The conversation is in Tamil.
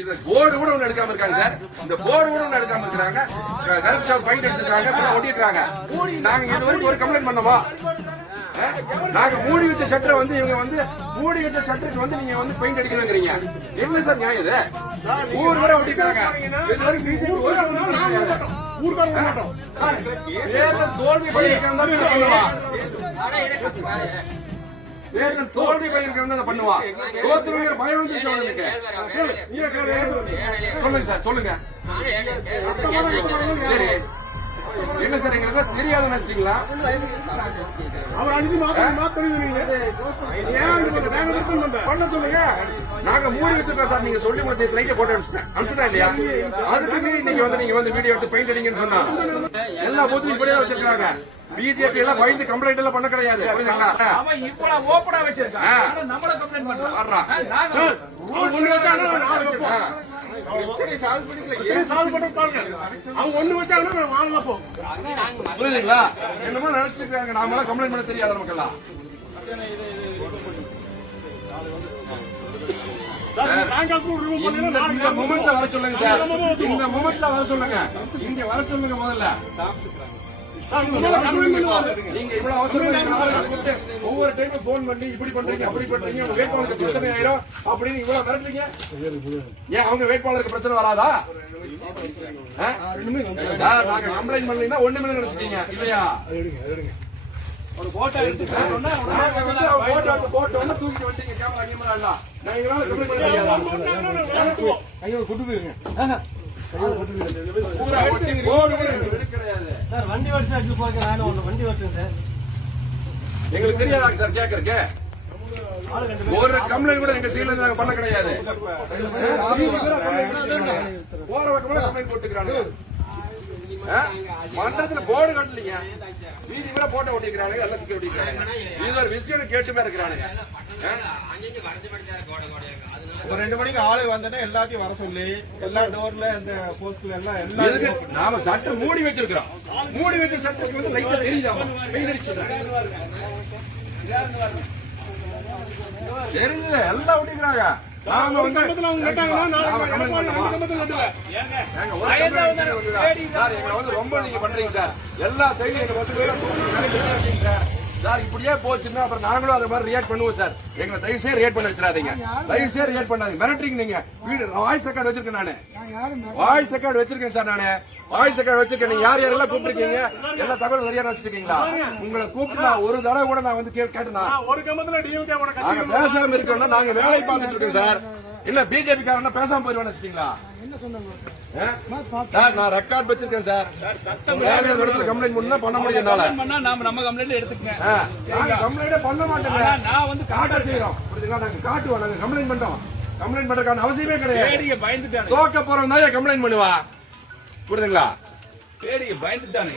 இது போர்டு கூட ஒண்ணு எடுக்காம இருக்காங்க சார். இந்த போர்டு கூட ஒண்ணு எடுக்காம இருக்காங்க. கருப்பு ஷாப் பெயிண்ட் எடுத்துருக்காங்க, ஒட்டிடுறாங்க. நாங்க இது வரைக்கும் ஒரு கம்ப்ளைண்ட் பண்ணோமா? நாங்க மூடி வச்ச ஷட்டரை வந்து இவங்க வந்து மூடி வச்ச ஷட்டருக்கு வந்து நீங்க வந்து பெயிண்ட் அடிக்கணுங்கிறீங்க. என்ன சார் நியாயம் இது? ஊர் வரை ஒட்டிட்டாங்க. இது வரைக்கும் பிஜேபி ஒரு தோல்வி பண்ணிருக்காங்க தோல்வி பண்ணிருக்காங்க பண்ணுவா. தோத்துருங்கிற பயம் வந்துருச்சு அவனுக்கு. சொல்லுங்க சார், சொல்லுங்க. சரி, என்ன சார் எங்களுக்கு தெரியாத நினைச்சீங்களா? பண்ண சொல்லுங்க. நாங்க மூடி வச்சிருக்கோம் சார். நீங்க சொல்லி லைட்டை போட்டு அனுப்பிச்சிட்டா இல்லையா? அதுக்கு நீங்க வந்து வீடியோ எடுத்து பெயிண்ட் அடிங்கன்னு சொன்னா எல்லா பூத்தும் இப்படியே வச்சிருக்காங்க. பிஜேபி எல்லாம் பயந்து கம்ப்ளைண்ட் எல்லாம் பண்ண கிடையாது. புரியுதுங்களா? என்னமோ நினைச்சிருக்காங்க. நாமெல்லாம் கம்ப்ளைண்ட் பண்ண தெரியாது நமக்கெல்லாம். இந்த மூமெண்ட்ல வர சொல்லுங்க சார். இந்த மூமெண்ட்ல வர சொல்லுங்க. இங்க வர சொல்லுங்க முதல்ல. நீங்க இவ்வளவு அவசரம் ஒவ்வொரு டைம் போன் பண்ணி இப்படி பண்றீங்க அப்படி பண்றீங்க, வேட்பாளருக்கு பிரச்சனை ஆயிரும் அப்படின்னு இவ்வளவு மிரட்டுறீங்க. ஏன் அவங்க வேட்பாளருக்கு பிரச்சனை வராதா? நாங்க கம்ப்ளைண்ட் பண்ணீங்கன்னா ஒண்ணுமே நினைச்சிட்டீங்க இல்லையா? ஒரு போட்டோ எடுத்து போட்டோ வந்து தூக்கிட்டு வந்தீங்க. கேமரா கேமரா இல்ல. நான் இதனால கம்ப்ளைண்ட் பண்ண முடியாது. கையோட கொண்டு போயிருங்க. வண்டி வச்சு வண்டி வச்சுங்க சார். எங்களுக்கு தெரியாதாங்க சார் கேட்கறக்கு. ஒரு கம்ப்ளைண்ட் கூட எங்க சைடுல நாங்க பண்ண கிடையாது. போற பக்கம் கம்ப்ளைண்ட் போட்டுக்கிறாங்க. மன்றத்துல போர்டு கட்டலீங்க, வீதி கூட போட்டோ ஒட்டிக்கிறாங்க, எல்லாம் சிக்கி ஒட்டிக்கிறாங்க. இது ஒரு விஷயம் கேட்டுமே இருக்கிறானுங்க. ஒரு 2 மணிக்கு ஆளு வந்தோடனே எல்லாத்தையும் வர சொல்லி எல்லா டோர்ல இந்த போஸ்ட்ல எல்லாம் நாம சட்டை மூடி வச்சிருக்கிறோம். மூடி வச்ச சட்டத்துக்கு வந்து லைட்டா தெரியுதா? தெரிஞ்சது எல்லாம் ஒட்டிக்கிறாங்க. நாங்க வந்து ரொம்ப நீங்க பண்றீங்க சார். எல்லா சைடும் எங்க பஸ் சார். சார் இப்படியே போச்சுன்னா அப்புறம் நாங்களும் அது மாதிரி ரியாக்ட் பண்ணுவோம் சார். எங்களை தயவு செய்து ரியாக்ட் பண்ண வச்சிடாதீங்க. தயவு செய்து ரியாக்ட் பண்ணாதீங்க. மிரட்டுறீங்க நீங்க. வீடு வாய்ஸ் ரெக்கார்டு வச்சிருக்கேன் நானு. வாய்ஸ் ரெக்கார்டு வச்சிருக்கேன் சார். நானு வாய்ஸ் ரெக்கார்டு வச்சிருக்கேன். நீங்க யார் யாரெல்லாம் கூப்பிட்டுருக்கீங்க, எல்லா தகவல் நிறைய வச்சிருக்கீங்களா? உங்களை கூப்பிட்டு ஒரு தடவை கூட நான் வந்து கேட்டேன்னா நாங்க பேசாம இருக்கோம்னா நாங்க வேலை பார்த்துட்டு இருக்கோம் சார். இல்ல பிஜேபி காரன் பேசாம போயிருவான்னு வச்சுட்டீங்களா? நான் ரெக்கார்ட் வச்சிருக்கேன் சார். கம்ப்ளைண்ட் பண்ண முடியும். நம்ம கம்ப்ளைண்ட் எடுத்துக்கங்க. கம்ப்ளைண்ட் பண்ண மாட்டேங்க. நான் வந்து காட்ட செய்யறோம். நாங்க காட்டுவோம். நாங்க கம்ப்ளைண்ட் பண்றோம். கம்ப்ளைண்ட் பண்றதுக்கான அவசியமே கிடையாது. பயந்துட்டாங்க. தோக்க போறோம் தான் கம்ப்ளைண்ட் பண்ணுவா. புரியுதுங்களா? பயந்துட்டானே.